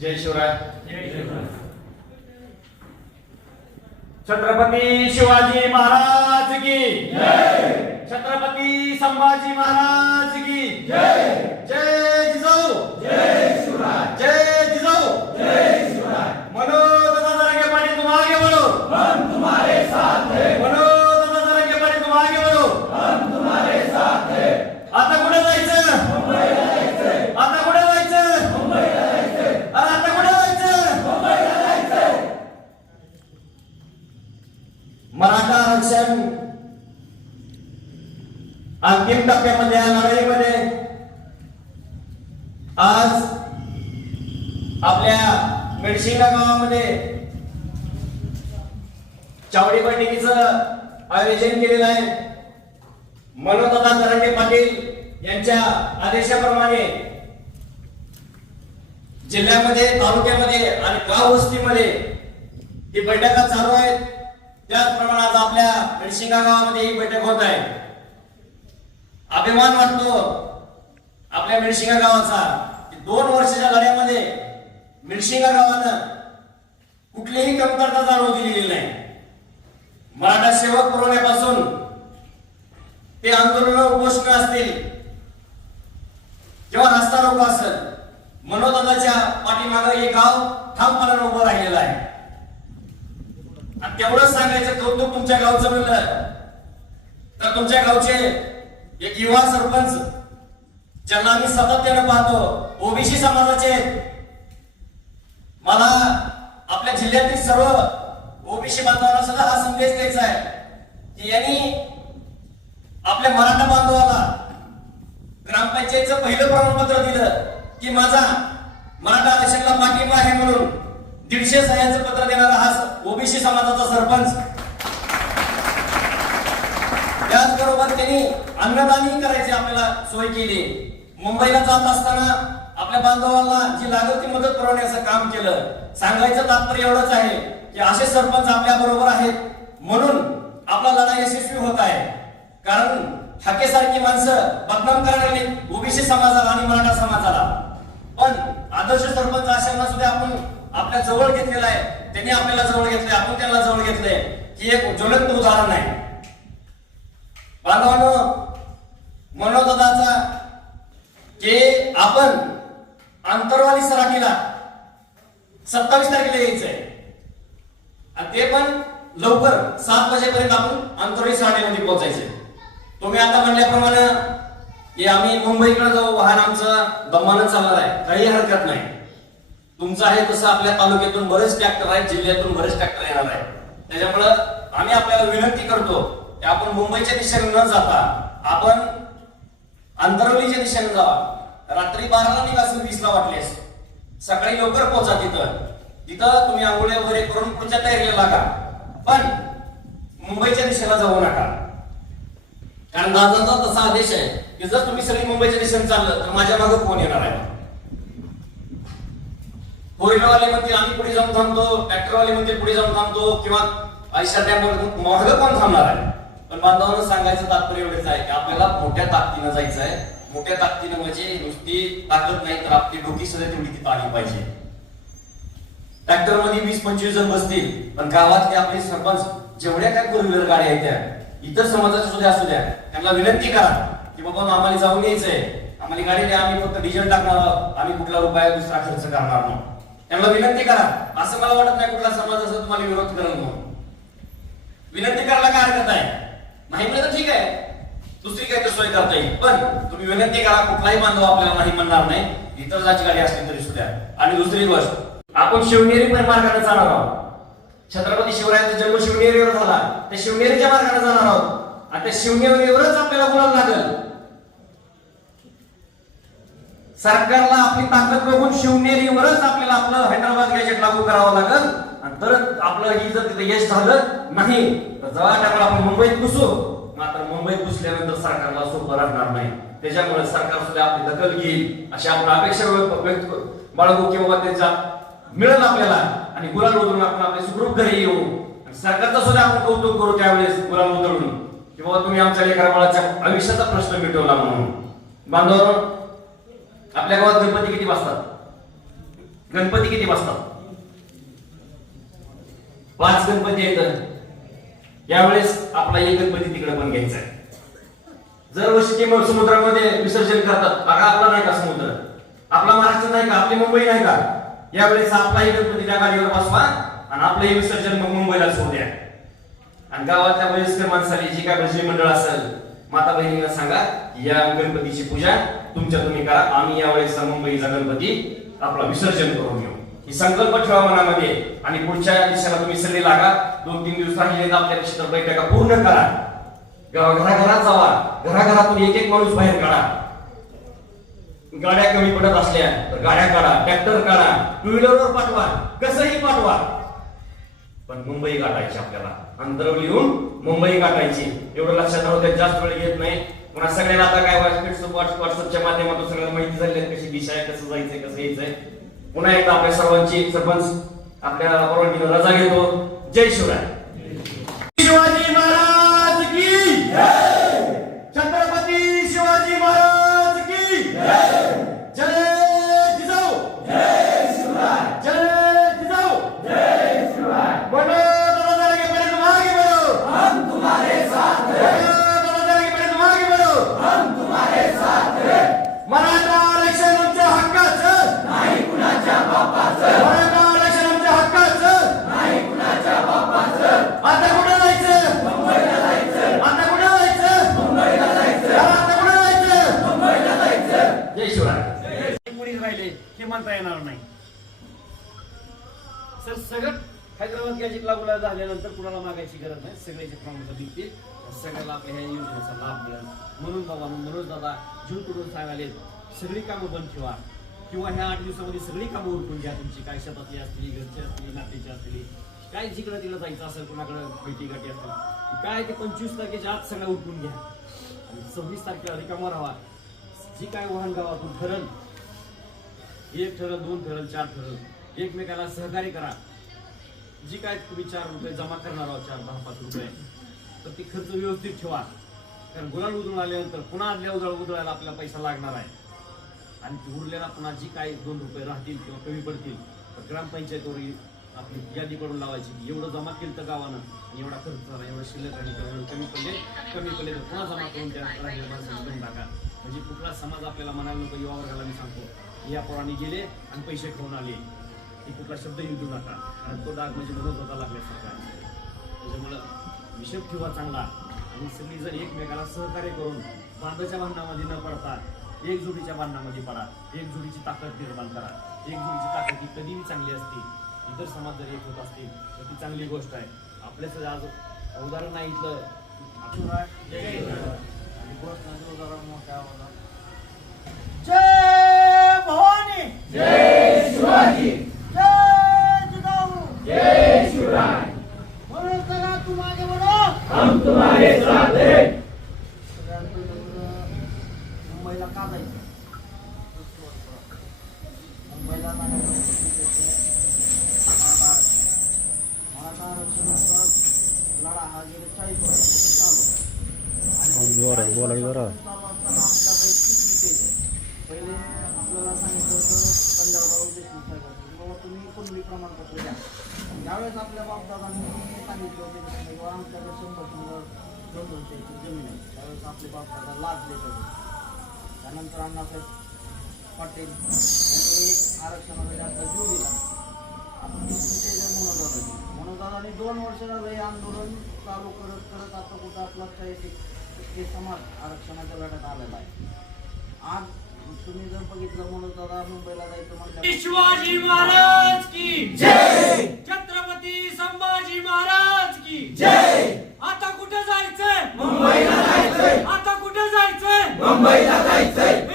जय शिवराय. छत्रपती शिवाजी महाराज की छत्रपती संभाजी महाराज की जय जिजाऊ. जय शिवराय. जय जिजाऊ जय शिवराय मनोज दादा रंगे पाणी तुम आगे बढ़ो हम तुम्हारे साथ हैं मनोज दादा रंगे पाणी तुम आगे बढ़ो हम तुम्हारे साथ हैं आता कुठे जायचं मुंबईला जायचं आता कुठे जायचं मुंबईला जायचं आता कुठे जायचं मुंबईला जायचं मराठा आरक्षण अंतिम टप्प्यामध्ये या लढाईमध्ये आज आपल्या मेडशिंगा गावामध्ये चावडी बैठकीचं आयोजन केलेलं आहे. मनोदादा तरंगे पाटील यांच्या आदेशाप्रमाणे जिल्ह्यामध्ये तालुक्यामध्ये आणि गाव वस्तीमध्ये ही बैठका चालू आहेत. त्याचप्रमाणे आज आपल्या मेडशिंगा गावामध्ये ही बैठक होत आहे. अभिमान वाटतो आपल्या मिरशिंगा गावाचा दोन वर्षाच्या लढ्यामध्ये मिरशिंगा गावानं कुठलीही कमतरता जाणवू दिलेली नाही. मराठा सेवक पुरवण्यापासून ते आंदोलन उपोषण असतील किंवा रस्ता रोको असेल मनोदादाच्या पाठीमागं हे गाव ठामपणानं उभं राहिलेलं आहे. आणि तेवढंच सांगायचं कौतुक तुमच्या गावचं म्हणलं. तर तुमच्या गावचे एक युवा सरपंच ज्यांना आम्ही सातत्याने पाहतो ओबीसी समाजाचे मला आपल्या जिल्ह्यातील सर्व ओबीसी बांधवांना सुद्धा हा संदेश द्यायचा आहे की यांनी आपल्या मराठा बांधवाला ग्रामपंचायतचं पहिलं प्रमाणपत्र दिलं की माझा मराठा आरक्षणला पाठिंबा आहे म्हणून. दीडशे सह्याचं पत्र देणारा हा ओबीसी समाजाचा सरपंच. त्याचबरोबर त्यांनी अन्नदानही करायची आपल्याला सोय केली. मुंबईला जात असताना आपल्या बांधवांना जी लागत ती मदत पुरवण्याचं काम केलं. सांगायचं तात्पर्य एवढंच आहे की असे सरपंच आपल्या बरोबर आहेत. म्हणून आपला लढा यशस्वी होत आहे. कारण हाकेसारखी माणसं बदनाम करायला ओबीसी समाजाला आणि मराठा समाजाला. पण आदर्श सरपंच अशांना सुद्धा आपण आपल्या जवळ घेतलेला आहे. त्यांनी आपल्याला जवळ घेतलंय. आपण त्यांना जवळ घेतलंय. ही एक ज्वलंत उदाहरण आहे. बांधवांनो मनोदाचा की आपण आंतरवाली सराठीला सत्तावीस तारखेला यायचंय. आणि ते पण लवकर सात वाजेपर्यंत आपण आंतरवाली सराठीमध्ये पोहोचायचंय. तुम्ही आता म्हणल्याप्रमाणे की आम्ही मुंबईकडे जाऊ वाहन आमचं दमानं चालणार आहे. काही हरकत नाही. तुमचं आहे तसं आपल्या तालुक्यातून बरेच ट्रॅक्टर आहेत जिल्ह्यातून बरेच ट्रॅक्टर येणार आहे त्याच्यामुळं आम्ही आपल्याला विनंती करतो की आपण मुंबईच्या दिशेने न जाता आपण अंतरवलीच्या दिशेने जावा. रात्री बाराला निघासून वीसला वाटलेस सकाळी लवकर पोहोचा तिथं. तिथं तुम्ही आंघोळी वगैरे करून पुढच्या तयारीला लागा. पण मुंबईच्या दिशेला जाऊ नका. कारण दादाचा तसा आदेश आहे की जर तुम्ही सगळी मुंबईच्या दिशेने चाललं तर माझ्या मागे कोण येणार आहे? फोर म्हणतील आम्ही पुढे जाऊन थांबतो ट्रॅक्टरवाले म्हणतील पुढे जाऊन थांबतो किंवा आयुष्यात मार्ग कोण थांबणार आहे? पण बांधवांना सांगायचं तात्पर्य एवढंच आहे की आपल्याला मोठ्या ताकदीनं जायचं आहे. मोठ्या ताकदीनं म्हणजे नुसती ताकद नाही तर आपली डोकी सुद्धा तेवढी तिथं आली पाहिजे. ट्रॅक्टरमध्ये वीस पंचवीस जण बसतील पण गावातले आपले सरपंच जेवढ्या काय फोर व्हीलर गाड्या आहेत त्या इतर समाजाच्या सुद्धा असू द्या त्यांना विनंती करा की बाबा आम्हाला जाऊन यायचंय. आम्हाला गाडी द्या आम्ही फक्त डिझेल टाकणार आहोत आम्ही कुठला रुपया दुसरा खर्च करणार नाही. त्यांना विनंती करा. असं मला वाटत नाही कुठला समाज असं तुम्हाला विरोध करेल म्हणून. विनंती करायला काय हरकत आहे नाही म्हणलं तर ठीक आहे. दुसरी काही तर सोय करता येईल. पण तुम्ही विनंती करा कुठलाही बांधव आपल्याला नाही म्हणणार नाही. इतर जाची गाडी असली तरी सुद्धा. आणि दुसरी गोष्ट आपण शिवनेरी पण मार्गाने जाणार आहोत. छत्रपती शिवरायांचा जन्म शिवनेरीवर झाला. त्या शिवनेरीच्या मार्गाने जाणार आहोत. आणि त्या शिवनेरीवरच आपल्याला बोलायला लागेल. सरकारला आपली ताकद बघून शिवनेरीवरच आपल्याला आपलं हैदराबाद गॅजेट लागू करावं लागल. आणि तर आपलं ही जर तिथे यश झालं नाही तर जेव्हा त्यामुळे आपण मुंबईत घुसू. मात्र मुंबईत घुसल्यानंतर सरकारला सोपं राहणार नाही. त्याच्यामुळे सरकार सुद्धा आपली दखल घेईल अशी आपण अपेक्षा व्यक्त व्यक्त बाळगू किंवा त्यांचा मिळेल आपल्याला. आणि गुलाल उधळून आपण आपले सुखरूप घरी येऊ. आणि सरकारचं सुद्धा आपण कौतुक करू त्यावेळेस गुलाल उधळून. किंवा तुम्ही आमच्या लेखा बाळाच्या आयुष्याचा प्रश्न मिटवला म्हणून. बांधव आपल्या गावात गणपती किती वाजतात गणपती किती बसतात? पाच गणपती आहेत. यावेळेस आपला एक गणपती तिकडे पण घ्यायचा आहे. दरवर्षी ते समुद्रामध्ये विसर्जन करतात बघा आपला नाही का समुद्र? आपला महाराष्ट्र नाही का? आपली मुंबई नाही का? यावेळेस आपलाही गणपती त्या गाडीवर बसवा आणि आपलंही विसर्जन मग मुंबईला सोडू द्या. आणि गावातल्या वयस्कर माणसाली जी काय भजनी मंडळ असेल माता बहिणीला सांगा या गणपतीची पूजा तुमच्या तुम्ही करा. आम्ही यावेळेस मुंबईचा गणपती आपला विसर्जन करून घेऊ. ही संकल्प ठेवा मनामध्ये आणि पुढच्या दिशेला तुम्ही सल्ले लागा. दोन तीन दिवस राहिले आपल्या क्षेत्र बैठका पूर्ण करा. घराघरात जावा. घराघरातून एक एक माणूस बाहेर काढा. गाड्या कमी पडत असल्या तर गाड्या काढा ट्रॅक्टर काढा टू व्हीलरवर पाठवा कसंही पाठवा. पण मुंबई गाठायची आपल्याला. अंतरवलीहून मुंबई गाठायची. एवढं लक्षात राहू द्या जास्त वेळ घेत नाही. पुन्हा सगळ्यांना आता काय व्हॉट्सअपच्या माध्यमातून सगळ्यांना माहिती झाली कशी दिशा आहे कसं जायचंय कसं यायचंय. पुन्हा एकदा आपल्या सर्वांची सरपंच आपल्या परवानगीला रजा घेतो. जय शिवराय. गॅजेट झाल्यानंतर कुणाला मागायची गरज नाही? सगळ्याचे प्रमाण निघतील. सगळ्याला आपल्या ह्या योजनेचा लाभ मिळेल. म्हणून बाबा मनोज दादा जीव तुडून सांगाले सगळी कामं बंद ठेवा. किंवा ह्या आठ दिवसामध्ये सगळी कामं उरकून घ्या. तुमची काय शेतातली असतील घरची असतील नातेची असतील काय जिकडं तिला जायचं असेल कुणाकडं भेटी गाठी असतील काय ते पंचवीस तारखेच्या आत सगळं उठून घ्या. आणि सव्वीस तारखेला रिकामा राहा. जी काय वाहन गावातून ठरल एक ठरल दोन ठरल चार ठरल एकमेकाला सहकार्य करा. जी काय तुम्ही चार रुपये जमा करणार आहोत चार दहा पाच रुपये तर ती खर्च व्यवस्थित ठेवा. कारण गुलाल उधळून आल्यानंतर पुन्हा आदल्या उधळ उधळायला आपल्याला पैसा लागणार आहे. आणि ती उरलेला पुन्हा जी काय दोन रुपये राहतील किंवा कमी पडतील तर ग्रामपंचायतवर आपली यादी करून लावायची एवढं जमा केलं तर गावानं एवढा खर्च झाला एवढं शिल्लक आणि कमी पडले कमी पडले तर पुन्हा जमा करून त्या राहिलेल्या माणसाला देऊन टाका. म्हणजे कुठला समाज आपल्याला म्हणायला नको युवा वर्गाला मी सांगतो या पोरांनी गेले आणि पैसे खाऊन आले. की कुठला शब्द येऊ नका. कारण तो डाग म्हणजे म्हणत होता लागल्यासारखा. आहे. त्याच्यामुळं हिशोब ठेवा चांगला. आणि सगळी जर एकमेकाला सहकार्य करून बांधाच्या भांडणामध्ये न पडता एकजुटीच्या भांडणामध्ये पडा. एकजुटीची ताकद निर्माण करा. एकजुटीची ताकद ही कधीही चांगली असते. इतर समाज जर एक होत असतील तर ती चांगली गोष्ट आहे. आपल्याच आज उदाहरण नाही इथलं. आणि गोष्ट म्हणजे उदाहरण मोठ्या आवाजात जय भवानी! जय शिवाजी! शिवराय म्हणून चला तुम आगे बढ़ो हम तुम्हारे साथ हैं। मुंबईला का जायचं मुंबईला मराठा आरक्षणाचा लढा हा गेले चाळीस वर्ष चालू जोरात बोला. की जरा पहिले आपल्याला सांगितलं होतं पंजाबराव देशमुख साहेबांनी बाबा तुम्ही कुणबी प्रमाणपत्र द्या. ज्यावेळेस आपल्या बापदादांनी सांगितलं होतं की नाही बाबा आमच्याकडे शंभर शंभर दोन दोनशे जमीन आहे. त्यावेळेस आपले बापदादा लाच देत होते. त्यानंतर अण्णासाहेब पाटील यांनी आरक्षणाचा जास्त जीव दिला. आपण मनोदादांनी मनोदादांनी दोन वर्ष झालं हे आंदोलन चालू करत करत आता कुठं आपला चाळीस ते समाज आरक्षणाच्या लढ्यात आलेला आहे. आज तुम्ही जर बघितलं म्हणून दादा मुंबईला जायचं म्हटलं शिवाजी महाराज मुंबईला जायचंय